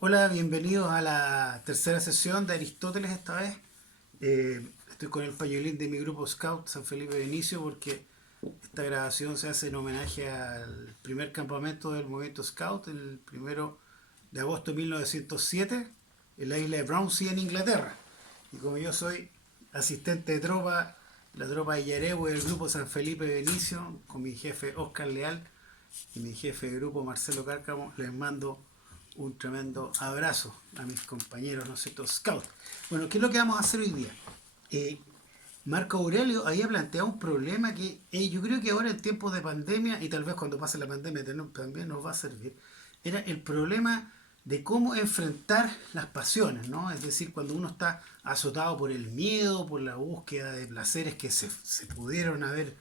Hola, bienvenidos a la tercera sesión de Aristóteles esta vez. Estoy con el pañuelín de mi grupo Scout San Felipe de Inicio porque esta grabación se hace en homenaje al primer campamento del movimiento Scout, el 1 de agosto de 1907, en la isla de Brownsea, en Inglaterra. Y como yo soy asistente de tropa, la tropa de Yarehue del grupo San Felipe de Inicio, con mi jefe Oscar Leal y mi jefe de grupo Marcelo Cárcamo, les mando un tremendo abrazo a mis compañeros, ¿no es cierto?, Scout. Bueno, ¿qué es lo que vamos a hacer hoy día? Eh, Marco Aurelio había planteado un problema que yo creo que ahora en tiempos de pandemia, y tal vez cuando pase la pandemia también nos va a servir, era el problema de cómo enfrentar las pasiones, ¿no? Es decir, cuando uno está azotado por el miedo, por la búsqueda de placeres que se pudieron haber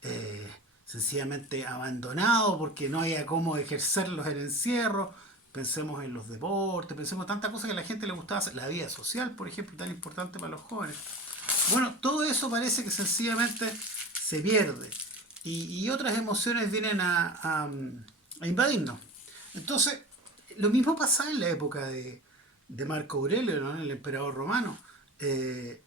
eh, sencillamente abandonado porque no había cómo ejercerlos en encierro. Pensemos en los deportes, pensemos en tantas cosas que a la gente le gustaba hacer, la vida social, por ejemplo, tan importante para los jóvenes. Bueno, todo eso parece que sencillamente se pierde y otras emociones vienen a invadirnos. Entonces, lo mismo pasaba en la época de Marco Aurelio, ¿no?, el emperador romano. Eh,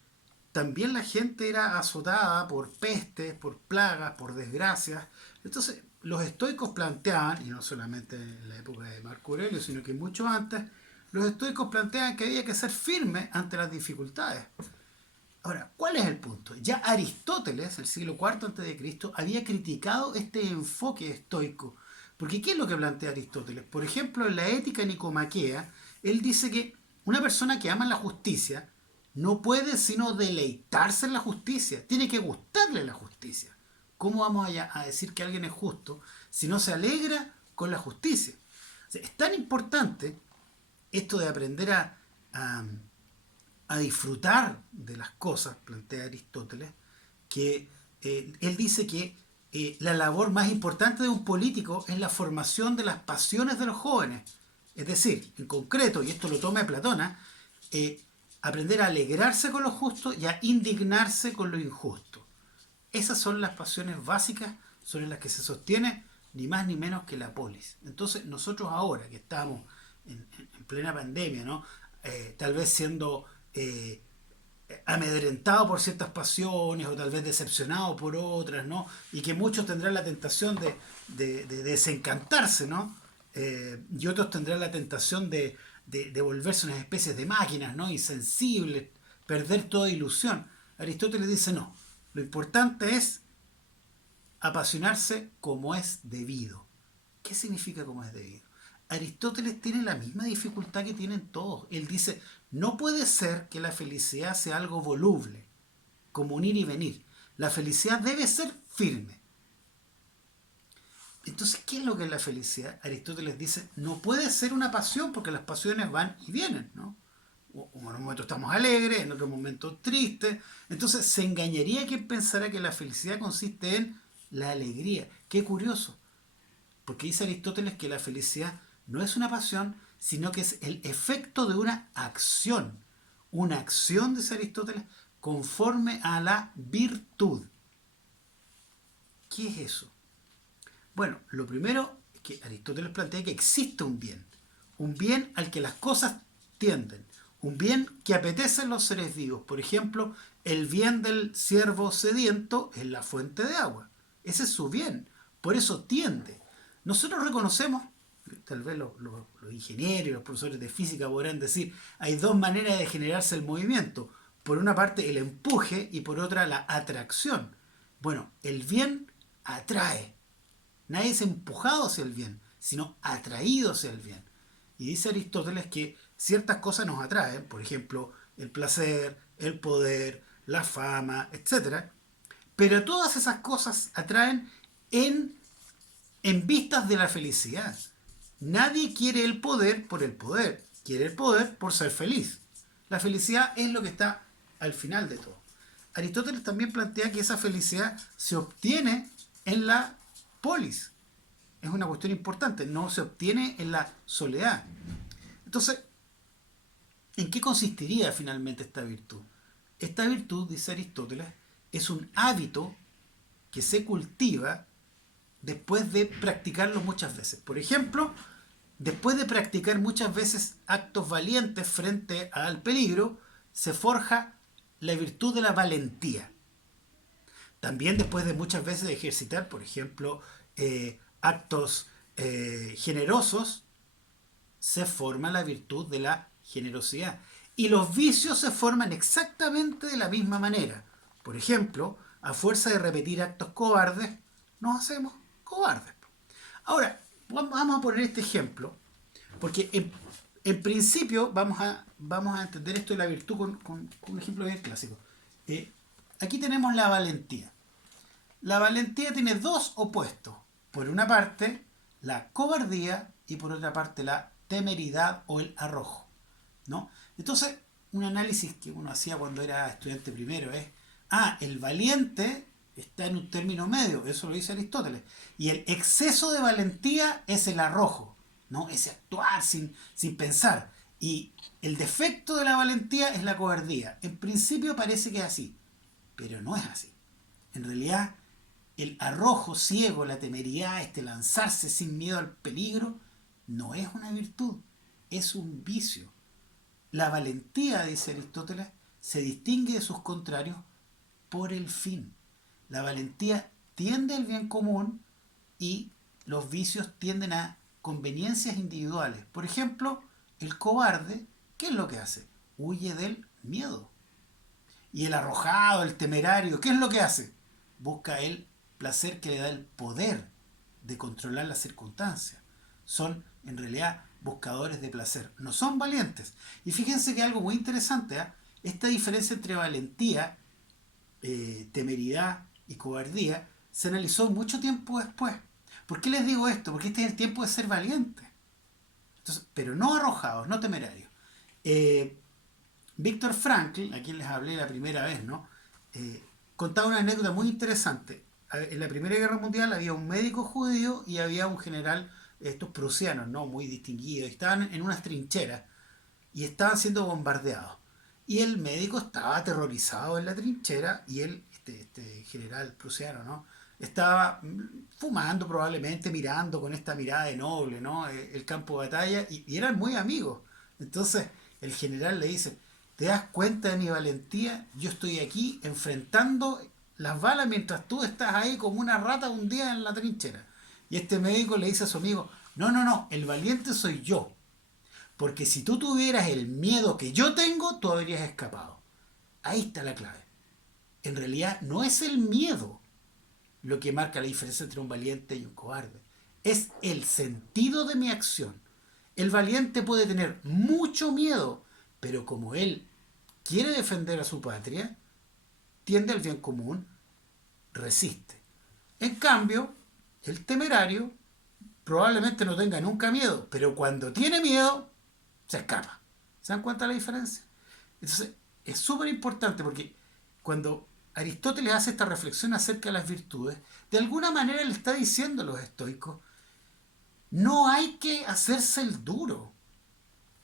También la gente era azotada por pestes, por plagas, por desgracias. Entonces, los estoicos planteaban, y no solamente en la época de Marco Aurelio, sino que mucho antes, los estoicos planteaban que había que ser firme ante las dificultades. Ahora, ¿cuál es el punto? Ya Aristóteles, el siglo IV a.C., había criticado este enfoque estoico. Porque ¿qué es lo que plantea Aristóteles? Por ejemplo, en la Ética Nicomaquea, él dice que una persona que ama la justicia no puede sino deleitarse en la justicia, tiene que gustarle la justicia. ¿Cómo vamos a decir que alguien es justo si no se alegra con la justicia? O sea, es tan importante esto de aprender a a disfrutar de las cosas, plantea Aristóteles, que él dice que la labor más importante de un político es la formación de las pasiones de los jóvenes. Es decir, en concreto, y esto lo toma de Platona, eh, aprender a alegrarse con lo justo y a indignarse con lo injusto. Esas son las pasiones básicas sobre las que se sostiene ni más ni menos que la polis. Entonces nosotros ahora que estamos en plena pandemia, ¿no? Tal vez siendo eh, amedrentado por ciertas pasiones o tal vez decepcionado por otras, ¿no? Y que muchos tendrán la tentación de desencantarse, ¿no? Y otros tendrán la tentación de volverse unas especies de máquinas, ¿no? Insensibles, perder toda ilusión. Aristóteles dice no, lo importante es apasionarse como es debido. ¿Qué significa como es debido? Aristóteles tiene la misma dificultad que tienen todos. Él dice, no puede ser que la felicidad sea algo voluble, como un ir y venir. La felicidad debe ser firme. Entonces, ¿qué es lo que es la felicidad? Aristóteles dice, no puede ser una pasión porque las pasiones van y vienen, ¿no? En un momento estamos alegres, en otro momento tristes. Entonces, se engañaría quien pensara que la felicidad consiste en la alegría. Qué curioso. Porque dice Aristóteles que la felicidad no es una pasión, sino que es el efecto de una acción. Una acción, dice Aristóteles, conforme a la virtud. ¿Qué es eso? Bueno, lo primero es que Aristóteles plantea que existe un bien al que las cosas tienden, un bien que apetecen los seres vivos. Por ejemplo, el bien del ciervo sediento es la fuente de agua. Ese es su bien, por eso tiende. Nosotros reconocemos, tal vez los ingenieros y los profesores de física podrán decir, hay dos maneras de generarse el movimiento. Por una parte el empuje y por otra la atracción. Bueno, el bien atrae. Nadie es empujado hacia el bien, sino atraído hacia el bien. Y dice Aristóteles que ciertas cosas nos atraen, por ejemplo, el placer, el poder, la fama, etcétera. Pero todas esas cosas atraen en, en vistas de la felicidad. Nadie quiere el poder, quiere el poder por ser feliz. La felicidad es lo que está al final de todo. Aristóteles también plantea que esa felicidad se obtiene en la polis. Es una cuestión importante, no se obtiene en la soledad. Entonces, ¿en qué consistiría finalmente esta virtud? Esta virtud, dice Aristóteles, es un hábito que se cultiva después de practicarlo muchas veces. Por ejemplo, después de practicar muchas veces actos valientes frente al peligro, se forja la virtud de la valentía. También después de muchas veces de ejercitar, por ejemplo, actos generosos, se forma la virtud de la generosidad. Y los vicios se forman exactamente de la misma manera. Por ejemplo, a fuerza de repetir actos cobardes, nos hacemos cobardes. Ahora, vamos a poner este ejemplo, porque en principio vamos a entender esto de la virtud con un ejemplo bien clásico. Aquí tenemos la valentía. La valentía tiene dos opuestos. Por una parte, la cobardía y por otra parte, la temeridad o el arrojo, ¿no? Entonces, un análisis que uno hacía cuando era estudiante primero es, el valiente está en un término medio, eso lo dice Aristóteles, y el exceso de valentía es el arrojo, ¿no? Ese actuar sin pensar. Y el defecto de la valentía es la cobardía. En principio parece que es así, pero no es así. En realidad, el arrojo ciego, la temeridad, lanzarse sin miedo al peligro, no es una virtud, es un vicio. La valentía, dice Aristóteles, se distingue de sus contrarios por el fin. La valentía tiende al bien común y los vicios tienden a conveniencias individuales. Por ejemplo, el cobarde, ¿qué es lo que hace? Huye del miedo. Y el arrojado, el temerario, ¿qué es lo que hace? Busca el placer que le da el poder de controlar las circunstancias. Son, en realidad, buscadores de placer. No son valientes. Y fíjense que algo muy interesante, esta diferencia entre valentía, temeridad y cobardía se analizó mucho tiempo después. ¿Por qué les digo esto? Porque este es el tiempo de ser valientes. Entonces, pero no arrojados, no temerarios. Víctor Frankl, a quien les hablé la primera vez, ¿no? Contaba una anécdota muy interesante. En la Primera Guerra Mundial había un médico judío y había un general, estos prusianos, ¿no? Muy distinguidos. Estaban en unas trincheras y estaban siendo bombardeados. Y el médico estaba aterrorizado en la trinchera y él, este general prusiano, ¿no? Estaba fumando probablemente, mirando con esta mirada de noble, ¿no? El campo de batalla y eran muy amigos. Entonces el general le dice, ¿te das cuenta de mi valentía? Yo estoy aquí enfrentando las balas mientras tú estás ahí como una rata hundida en la trinchera. Y este médico le dice a su amigo, no, no, no, el valiente soy yo. Porque si tú tuvieras el miedo que yo tengo, tú habrías escapado. Ahí está la clave. En realidad no es el miedo lo que marca la diferencia entre un valiente y un cobarde. Es el sentido de mi acción. El valiente puede tener mucho miedo, pero como él quiere defender a su patria, tiende al bien común, resiste. En cambio, el temerario probablemente no tenga nunca miedo, pero cuando tiene miedo, se escapa. ¿Se dan cuenta de la diferencia? Entonces, es súper importante porque cuando Aristóteles hace esta reflexión acerca de las virtudes, de alguna manera le está diciendo a los estoicos, no hay que hacerse el duro,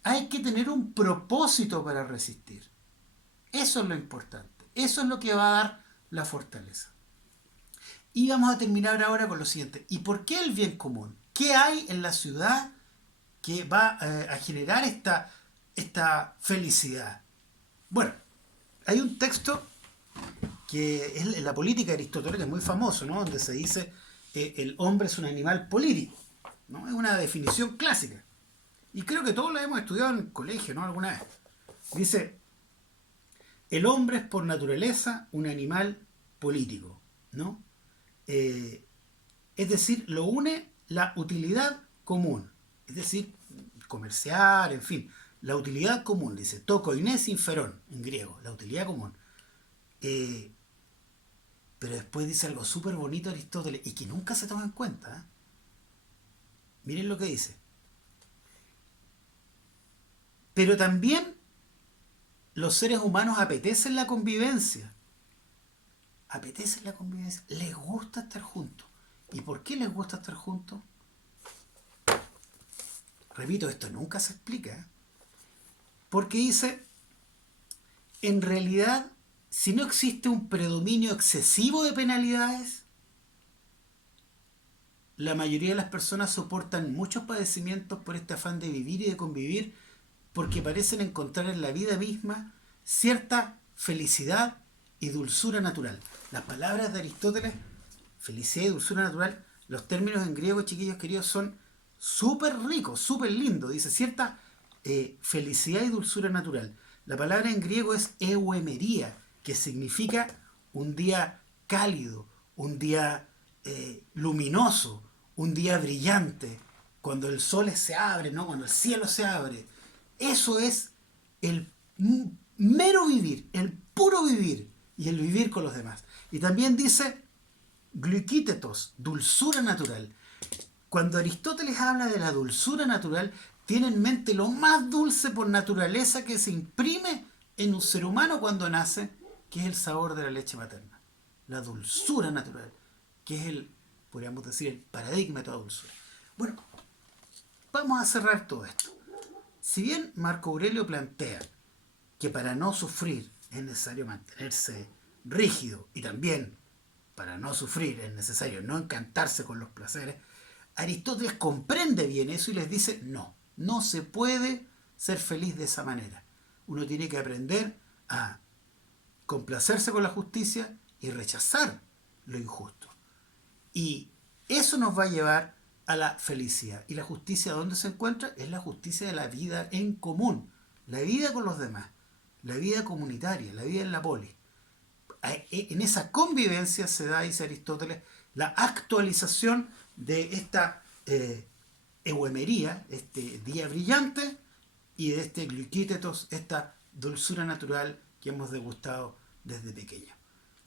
hay que tener un propósito para resistir. Eso es lo importante, eso es lo que va a dar la fortaleza. Y vamos a terminar ahora con lo siguiente. ¿Y por qué el bien común? ¿Qué hay en la ciudad que va a generar esta felicidad? Bueno, hay un texto que es la política de Aristóteles, que es muy famoso, ¿no? Donde se dice el hombre es un animal político, ¿no? Es una definición clásica. Y creo que todos la hemos estudiado en el colegio, ¿no? Alguna vez. Dice, el hombre es por naturaleza un animal político, ¿no? Es decir, lo une la utilidad común, es decir, comerciar, en fin, la utilidad común, dice, toco inés inferón, en griego, la utilidad común. Pero después dice algo súper bonito Aristóteles y que nunca se toma en cuenta. Miren lo que dice. Pero también los seres humanos apetecen la convivencia. Apetecen la convivencia. Les gusta estar juntos. ¿Y por qué les gusta estar juntos? Repito, esto nunca se explica. Porque dice, en realidad, si no existe un predominio excesivo de penalidades, la mayoría de las personas soportan muchos padecimientos por este afán de vivir y de convivir, porque parecen encontrar en la vida misma cierta felicidad y dulzura natural. Las palabras de Aristóteles, felicidad y dulzura natural, los términos en griego, chiquillos queridos, son súper ricos, súper lindos. Dice cierta felicidad y dulzura natural. La palabra en griego es euemería, que significa un día cálido, un día luminoso, un día brillante, cuando el sol se abre, ¿no? Cuando el cielo se abre. Eso es el mero vivir, el puro vivir y el vivir con los demás. Y también dice gluquítetos, dulzura natural. Cuando Aristóteles habla de la dulzura natural, tiene en mente lo más dulce por naturaleza que se imprime en un ser humano cuando nace, que es el sabor de la leche materna. La dulzura natural, que es podríamos decir, el paradigma de toda dulzura. Bueno, vamos a cerrar todo esto. Si bien Marco Aurelio plantea que para no sufrir es necesario mantenerse rígido y también para no sufrir es necesario no encantarse con los placeres, Aristóteles comprende bien eso y les dice no, no se puede ser feliz de esa manera. Uno tiene que aprender a complacerse con la justicia y rechazar lo injusto. Y eso nos va a llevar a la felicidad. ¿Y la justicia dónde se encuentra? Es la justicia de la vida en común, la vida con los demás, la vida comunitaria, la vida en la polis. En esa convivencia se da, dice Aristóteles, la actualización de esta euemería, este día brillante, y de este gluquítetos, esta dulzura natural que hemos degustado desde pequeño.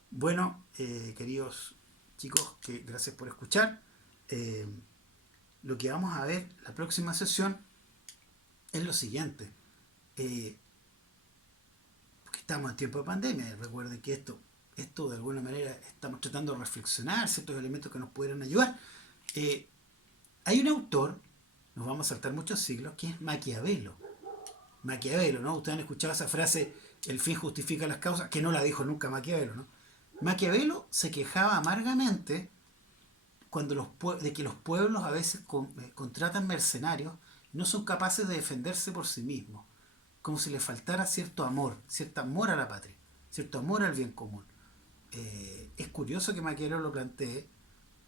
Bueno, queridos chicos, que gracias por escuchar. Lo que vamos a ver la próxima sesión es lo siguiente. Porque estamos en tiempo de pandemia. Recuerden que esto de alguna manera estamos tratando de reflexionar ciertos elementos que nos pudieran ayudar. Hay un autor, nos vamos a saltar muchos siglos, que es Maquiavelo. Maquiavelo, ¿no? Ustedes han escuchado esa frase, el fin justifica las causas, que no la dijo nunca Maquiavelo, ¿no? Maquiavelo se quejaba amargamente de que los pueblos a veces contratan mercenarios y no son capaces de defenderse por sí mismos, como si les faltara cierto amor a la patria, cierto amor al bien común. Es curioso que Maquiavelo lo plantee,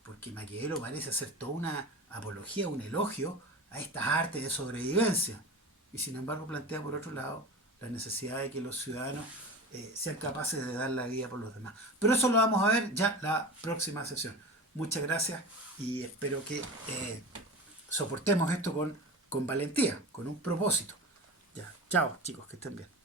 porque Maquiavelo parece hacer toda una apología, un elogio a estas artes de sobrevivencia, y sin embargo plantea por otro lado la necesidad de que los ciudadanos sean capaces de dar la vida por los demás. Pero eso lo vamos a ver ya la próxima sesión. Muchas gracias y espero que soportemos esto con valentía, con un propósito. Ya, chao chicos, que estén bien.